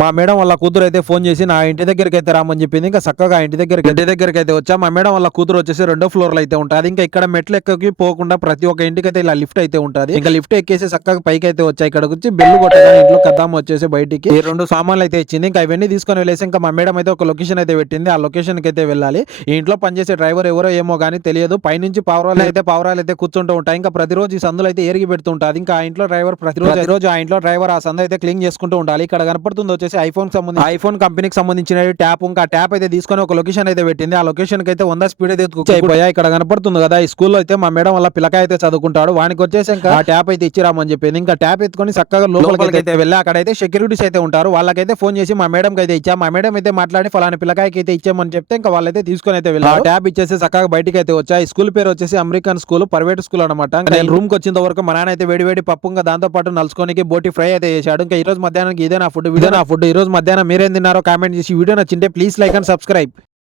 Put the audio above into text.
మా మేడం వాళ్ళ కూతురు అయితే ఫోన్ చేసి నా ఇంటి దగ్గరికి అయితే రామని చెప్పింది. ఇంకా చక్కగా ఇంటి దగ్గరికి అయితే వచ్చా. మా మేడం వాళ్ళ కూతురు వచ్చేసి రెండో ఫ్లోర్ లో అయితే ఉంటుంది. ఇంకా ఇక్కడ మెట్లు ఎక్కకి పోకుండా ప్రతి ఒక్క ఇంటికి అయితే ఇలా లిఫ్ట్ అయితే ఉంటుంది. ఇంకా లిఫ్ట్ ఎక్కేసి చక్కగా పైకి అయితే వచ్చా. ఇక్కడ వచ్చి బెల్లు కొట్టగానే ఇంట్లో కద్దాం వచ్చేసి బయటికి ఈ రెండు సామాన్లు అయితే ఇచ్చింది. ఇంకా అవన్నీ తీసుకొని వెళ్ళేసి ఇంకా మా మేడం అయితే ఒక లొకేషన్ అయితే పెట్టింది. ఆ లొకేషన్ కి అయితే వెళ్ళాలి. ఈ ఇంట్లో పనిచేసే డ్రైవర్ ఎవరో ఏమో కానీ తెలియదు. పైనుంచి పావురాలు అయితే కూర్చుంటూ ఉంటాయి. ఇంకా ప్రతిరోజు ఈ సందులు అయితే ఏరిగి పెడుతుంటాది. ఇంకా ఆ ఇంట్లో డ్రైవర్ ప్రతిరోజు ఆ ఇంట్లో డ్రైవర్ ఆ సందు అయితే క్లీన్ చేసుకుంటూ ఉండాలి. ఇక్కడ కనపడుతుంది వచ్చేసి ఐఫోన్ కంపెనీకి సంబంధించిన ట్యాప్. ఇంకా ట్యాప్ అయితే తీసుకొని ఒక లొకేషన్ అయితే పెట్టింది. ఆ లొకేషన్ కి అయితే 100 స్పీడ్ అయితే అయిపోయా. ఇక్కడ కనపడుతుంది కదా ఈ స్కూల్లో అయితే మా మేడం వల్ల పిల్లకాయ అయితే చదువుకుంటాడు. వానికి వచ్చేసి ఇంకా ఆ ట్యాప్ అయితే ఇచ్చిరామని చెప్పింది. ఇంకా ట్యాప్ ఎత్తుకొని చక్కగా లోపలికి అయితే వెళ్ళి అక్కడైతే సెక్యూరిటీస్ అయితే ఉంటారు. వాళ్ళకైతే ఫోన్ చేసి మా మేడం అయితే ఇచ్చా. మా మేడం అయితే మాట్లాడి ఫలానా పిల్లకాయకి అయితే ఇచ్చామని చెప్తే ఇంకా వాళ్ళైతే తీసుకొని అయితే వెళ్ళారు. ట్యాప్ ఇచ్చేసి చక్కగా బయటికి అయితే వచ్చా. ఈ స్కూల్ పేరు వచ్చేసి అమెరికన్ స్కూల్, ప్రైవేట్ స్కూల్ అనమాట. నేను రూమ్ కి వచ్చిన వరకు మా నాన్న అయితే వేడి పప్పు ఇంకా దాంతో పాటు నలుచుకోనికి బోటి ఫ్రై అయితే చేశాడు. ఇంకా ఈ రోజు మధ్యాహ్నం ఇదే నా ఫుడ్. ఈ రోజు మధ్యాహ్నం మీరేం తిన్నారో కామెంట్ చేసి వీడియో నచ్చింటే ప్లీజ్ లైక్ అండ్ సబ్స్క్రైబ్.